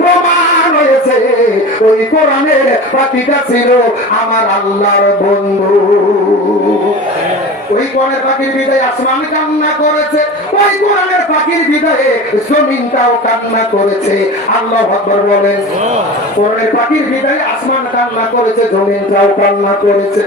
প্রমাণ হয়েছে ওই কোরআনের পাখিটা ছিল আমার আল্লাহর বন্ধু। ওই কোরআনের পাখির বিদায় আসমান কান্না করেছে, ওই কোরআনের পাখির বিদায়ে জমিনটাও কান্না করেছে। আল্লাহু আকবার বলেন। কোরআনের পাখির বিদায়ে আসমান কান্না করেছে, জমিনটাও কান্না করেছে।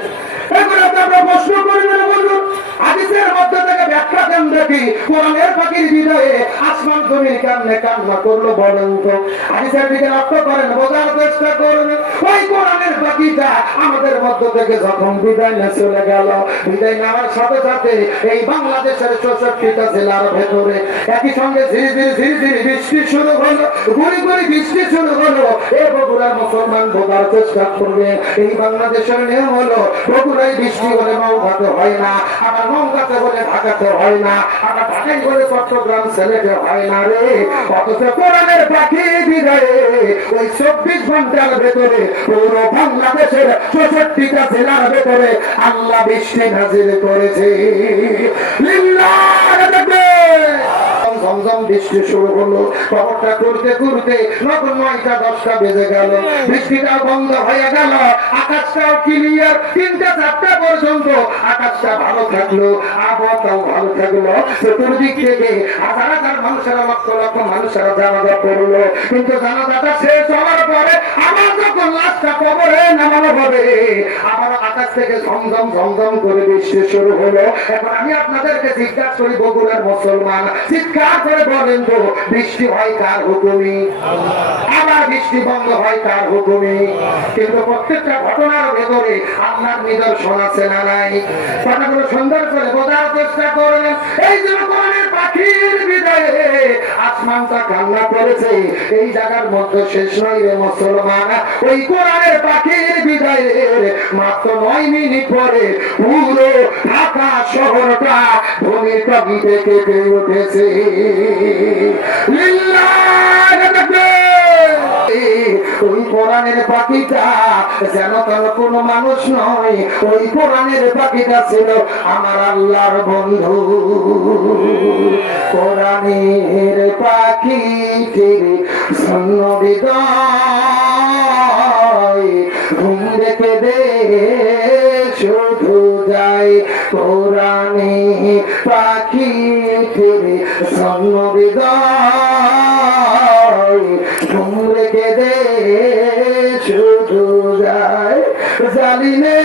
এগুলো তো আমরা প্রশ্ন করবেন বলুন, হাদিসের মধ্যে থেকে ব্যাখ্যা দেন দেখি কোরআনের পাখির বিদায়ে আসমান জমিন কেমনে কান্না করলো বলেন তো। হাদিসের দিকে লক্ষ্য করেন, বোঝার চেষ্টা করবেন। ওই কোরআনের পাখিটা আমাদের মধ্য থেকে যখন বিদায় নিয়ে চলে গেল, বিদায় নেওয়ার সাথে সাথে এই বাংলাদেশের 64টা জেলার ভেতরে একই সঙ্গে ধীরে ধীরে ধীরে ধীরে বৃষ্টি শুরু হলো, গুড়ি গুড়ি বৃষ্টি শুরু হলো। এ বগুড়ার মুসলমান বোঝার চেষ্টা করবে, এই বাংলাদেশের নিয়ম হলো বগুড়ায় বৃষ্টি হলে নৌকাতে হয় না, আবার নৌকাতে বলে ঢাকাতে হয় না, আবার ঢাকায় বলে চট্টগ্রাম সিলেটে হয় না রে। অথচ কোরআনের পাখি বিদায়ে ওই 24 ঘন্টার ভেতরে পুরো বাংলাদেশের 64টা জেলার ভেতরে আল্লাহ বৃষ্টি নাজিল করেছে। লিল্লাহ তাকবীর। ঝমঝম বৃষ্টি শুরু হলো, খবরটা করতে করতে নতুন 9টা 10টা বেজে গেল, বৃষ্টিটা বন্ধ হয়ে গেল, আকাশটাও ক্লিয়ার। 3টা 4টা পর্যন্ত আকাশটা ভালো থাকলো, আবহাওয়াটাও ভালো থাকলো। চতুর্দিক থেকে হাজার হাজার মানুষেরা, লক্ষ লক্ষ মানুষেরা জানাজা পড়লো। কিন্তু জানাজাটা শেষ হওয়ার পরে আবার যখন লাশটা কবরে নামানো হবে, আবার আকাশ থেকে ঝমঝম ঝমঝম করে বৃষ্টি শুরু হলো। এখন আমি আপনাদেরকে জিজ্ঞাসা করি, বগুড়ার মুসলমান চিৎকার করে বলেন তো, বৃষ্টি হয় কার হুকুমে? আবার বৃষ্টি বন্ধ হয় কার হুকুমে? কিন্তু প্রত্যেকটা ঘটনার ভেতরে আল্লাহর নিদর্শন আছে না নাই? কথাগুলো সুন্দর করে বোঝার চেষ্টা করবেন। এই যে কোরআনের পাখির বিদায়ে আসমানটা কান্না করেছে, এই জায়গার মধ্যে শেষ নয় রে মুসলমান। ওই কোরআনের পাখির বিদায়ের মাত্র 9 মিনিট পরে পুরো ঢাকা শহরটা ভূমিকম্পে কেঁপে উঠেছে। ওই কোরআনের পাখিটা যেন তার কোন মানুষ নয়, ওই কোরআনের পাখিটা ছিল আমার আল্লাহর বন্ধু। কোরআনের পাখিটির শূন্য হৃদয় ঘুম রেখে দে শুধু যায়। কোরআনের পাখিটির শূন্য হৃদয় ঘুম রেখে দে শুধু যায়। জালিমে